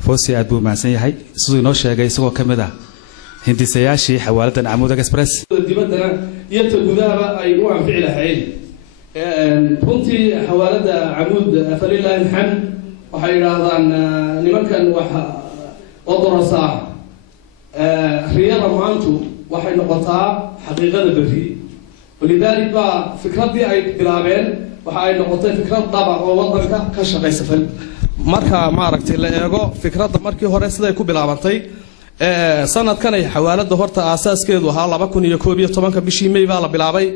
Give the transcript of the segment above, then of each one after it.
فوسي أبو معسني هاي سوي نوشة جاي سوى كمدا هندي سياشي حوالة عمود إكسبرس. دبتنا يتجذب أي نوع فعل حيل. كنتي حوالة عمود فلله الحمد وحيراضا نمكن ودراسة رياضة مانتو وحي نقطة حقيقة بري ولذلك فكرتي أي بلابين وحي نقطة فكرة طبعا ووضعك كشغي سفل. marka ma aragtay la eego fikradda markii hore sida ay ku bilaabantay sanadkan ay xawaalada horta asaaskeedu ahaa 2011 bishii May baa la bilaabay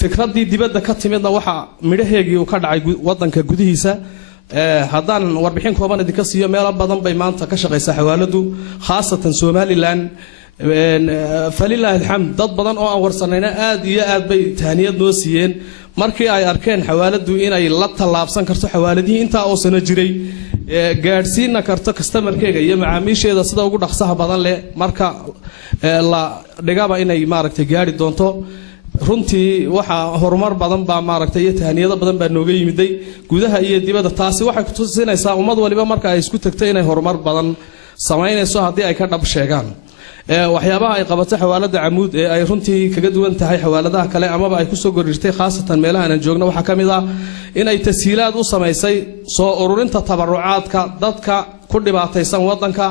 fikraddii dibadda ka timidna waxa midhaheegii uu ka dhacay wadanka gudihiisa haddaan warbixin kooban idinka siiyo meelo badan bay maanta ka shaqeysaa xawaaladu khaasatan Somaliland falillahi alhamd dad badan oo aan warsanayna aad iyo aad bay tahniyad noo siiyeen markii ay arkeen xawaaladu inay la talaabsan karto xawaaladii inta oo sano jiray gaarsiin karto customerkeega iyo macaamiisheeda sida ugu dhaqsaha badan leh marka la dhigaba inay maaragtay gaari doonto runtii waxa horumar badan baa maaragtay iyo tahniyada badan baa nooga yimiday gudaha iyo dibadda taasi waxay ku tusinaysaa ummad waliba marka ay isku tagtay inay horumar badan sameynayso hadii ay ka dhab sheegaan waxyaabaha ay qabato xawaalada Amuud ee ay runtii kaga duwan tahay xawaaladaha kale amaba ay ku soo gorirtay khaasatan meelaha aan joogno waxa kamid ah in ay tashiilaad u sameysay soo ururinta tabarucaadka dadka ku dhibaataysan wadanka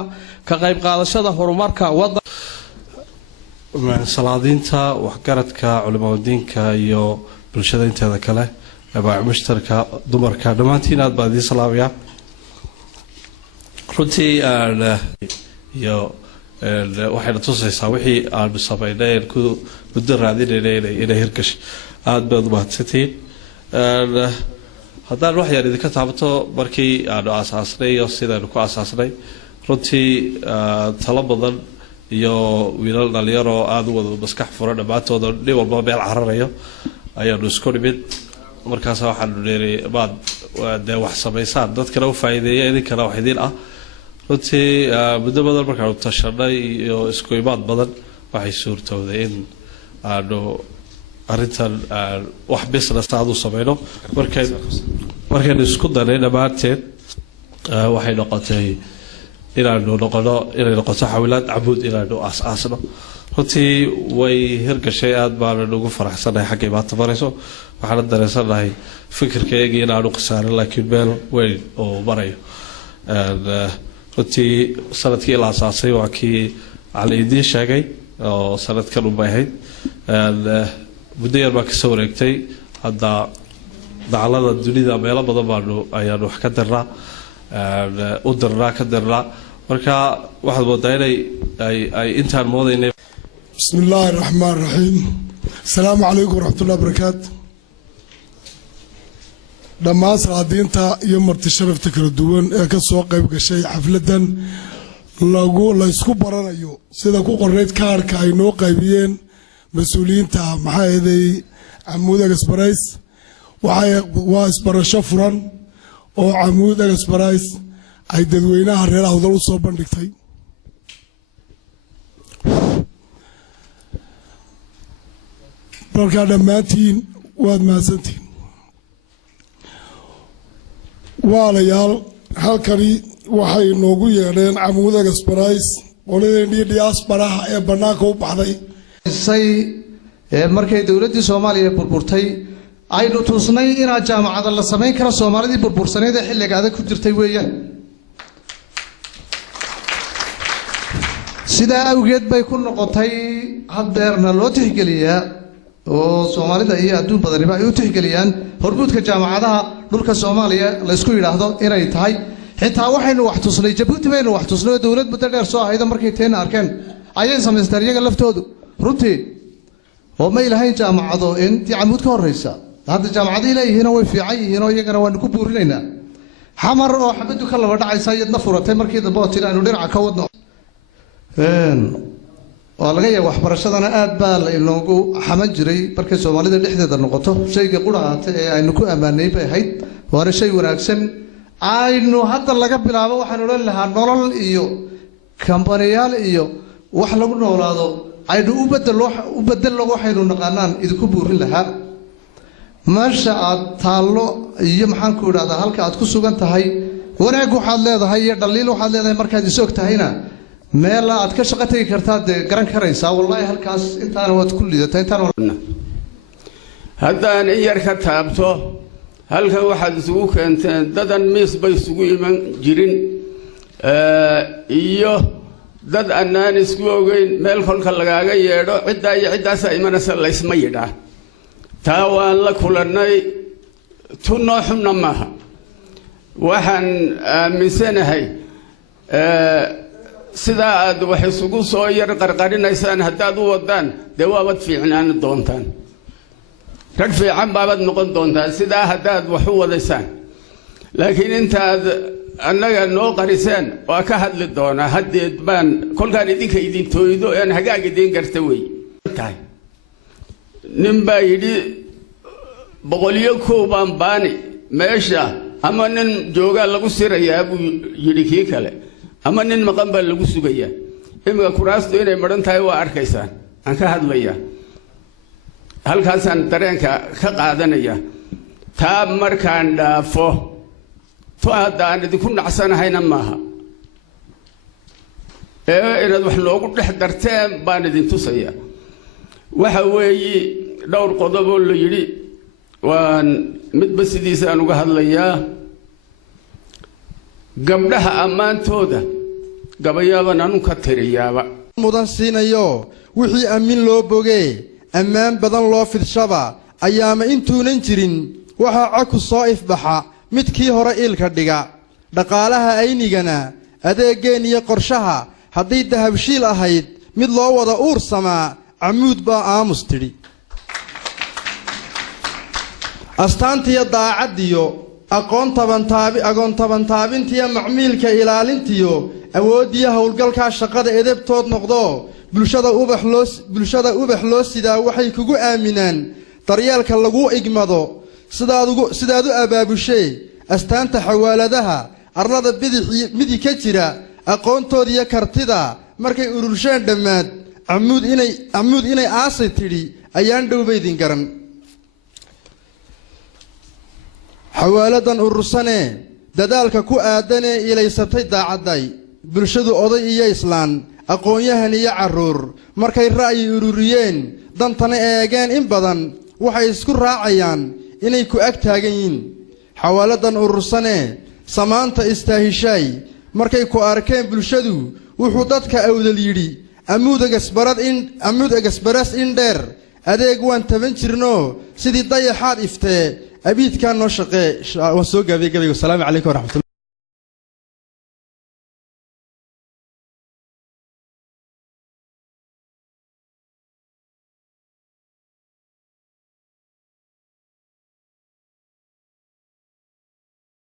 ka qayb qaadashada horumarka wadanka salaadiinta waxgaradka culimada iyo bulshada inteeda kale ee mushtarka dumarka dhamaantiin aad baad salaamaya runtii iyo waxayna tusaysaa wixii aan sameynay ku muddo raadinayna inay hirgash aad baad u mahadsantiin haddaan wax yar idinka taabato markii aanu aasaasnay iyo sidaynu ku aasaasnay runtii talo badan iyo wiilal dhalinyaro aad u wada maskax furan dhammaantooda nin walba meel cararayo ayaanu isku nimid markaas waxaanu dheeray baad dee wax samaysaan dadkana u faa'iideeya idinkana wax idin ah runtii muddo badan markaanu tashanay iyo isku imaad badan waxay suurtowday in aanu arrintan wax business aad u sameyno markaynu isku danay dhammaanteed waxay noqotay inay noqoto xawilaad Amuud inaanu asaasno runtii way hirgashay aad baan ugu faraxsanahay xagga maanta marayso waxaan dareensanahay fikirkayga inaanu qasaarin laakiin meel weyn oo marayo runtii sanadkii la asaasay waa kii aan idin sheegay oo sanadkan u baahay muddo yar baa ka soo wareegtay hadda dacalada dunida meelo badan baanu ayaanu wax ka dirnaa u dirnaa ka dirnaa marka waxaad moodaa inay ay intaan moodaynay bismillaahi raxmaani raxiim assalaamu calaykum waraxmatullahi wabarakaatu dhammaan salaadiinta iyo marti sharafta kala duwan ee ka soo qayb gashay xafladan la isku baranayo sida ku qorneyd kaarka ay noo qaybiyeen mas-uuliyiinta maxaa eeday Amuud Express waa isbarasho furan oo Amuud Express ay dadweynaha reer Awdal u soo bandhigtay marka dhammaantiin waad mahadsantiin walaalayaal halkani waxay noogu yeedheen Amuud Express qoladii diaspora ee banaanka u baxday markay dawladda Soomaaliya burburtay aynu tusnay in jaamacada la sameyn karo Soomaalidii burbursaneed ee xilliga adag ku jirtay weeyaan sida awgeed bay ku noqotay hadeerna loo tixgeliyaa oo Soomaalida iyo adduun badaniba ay u tixgeliyaan hormuudka jaamacadaha dhulka Soomaaliya la isku yiraahdo inay tahay xitaa waxaynu wax tusnay Djibouti baynu wax tusnay dawlad muddo dheer soo hayda markay teen arkeen ayay samaysteen iyaga laftoodu runtii oo ma ilaahay jaamacado intii Amuud ka horeysa hadda jaamacadii leeyihiin way fiican yihiin oo iyagana waan ku buurinaynaa xamar oo xabadu ka laba dhacaysa iyadna furatay markii dambe oo tiraanu dhinaca ka wadno oo laga yaabo waxbarashadana aad baa la inoogu xaman jiray markay Soomaalida dhexdeeda noqoto shayga quraata ee aynu ku amaanay bay ahayd waa shay wanaagsan aynu hadda laga bilaabo waxaan oran lahaa nolol iyo kambaniyal iyo wax lagu noolaado aynu u bedelo waxaynu naqaanaan idinku buurin lahaa meesha aad taallo iyo maxaan ku idhahdaa halka aad ku sugan tahay wanaag waxaad leedahay iyo dhaliil waxaad leedahay markaad is og tahayna meel aad ka shaqo tagi kartaa dee garan karaysaa wallaahi halkaas intaana waad ku liidataa intaana haddaan in yar ka taabto halkan waxaad isugu keenteen dadan miis bay isugu iman jirin iyo dad annaan isku ogeyn meel kolka lagaaga yeedho ciddaa iyo ciddaasaa imanaysa laysma yidhaa taa waan la kulannay tunoo xubna maaha waxaan aaminsanahay sidaa aad wax isugu soo yar qarqarinaysaan haddaad u wadaan dee waabad fiicnaan doontaan rag fiican baabad noqon doontaan sidaa haddaad wax u wadaysaan laakiin intaad annaga noo qariseen waa ka hadli doonaa haddeed baan kolkaan idinka idin tooydo aan hagaag idiin garta wey tahay nin baa yidhi 101 baan baani meesha ama nin joogaa lagu sirayaa buu yidhi kii kale ama nin maqan baa lagu sugayaa imika kuraastu inay maran tahay waa arkaysaan aan ka hadlayaa halkaasaan dareenka ka qaadanaya taa markaan dhaafo to hadda aan idinku nacsanahayna maaha inaad wax noogu dhex darteen baan idin tusaya waxa weeye dhowr qodoboo la yidhi waan midba sidiisaan uga hadlayaa gabdhaha ammaantooda gabayaaban anu ka tiriyaaba mudan siinayo wixii aamin loo bogee ammaan badan loo fidshaba ayaama intuunan jirin waxaa caku soo ifbaxa midkii hore iilka dhiga dhaqaalaha aynigana adeegeen iyo qorshaha hadday dahabshiil ahayd mid loo wada uursamaa camuud baa aamus tidhi astaantiyo daacaddiyo aqoon tabantaabintiyo macmiilka ilaalintiyo awooddiyo howlgalkaa shaqada edebtood noqdo bulshada ubax loo sidaa waxay kugu aaminaan daryeelka lagu igmado sidaad u abaabushee astaanta xawaaladaha arlada midig ka jira aqoontooda iyo kartida markay urursheen dhammaad camuud inay aasay tidhi ayaan dhowbaydin garan xawaaladan urursanee dadaalka ku aadanee ilaysatay daacadday bulshadu oday iyo islaan aqoon-yahan iyo carruur markay ra'yi ururiyeen dantana eegeen in badan waxay isku raacayaan inay ku ag taagan yihiin xawaaladan urursanee samaanta istaahishaay markay ku arkeen bulshadu wuxuu dadka awdal yidhi amuud egasbaras indheer adeeg waan taban jirno sidii dayaxaad iftee abiidkaa noo shaqee waan soo gaabiyey gabayga wasalaamu calaykum waraxmatullah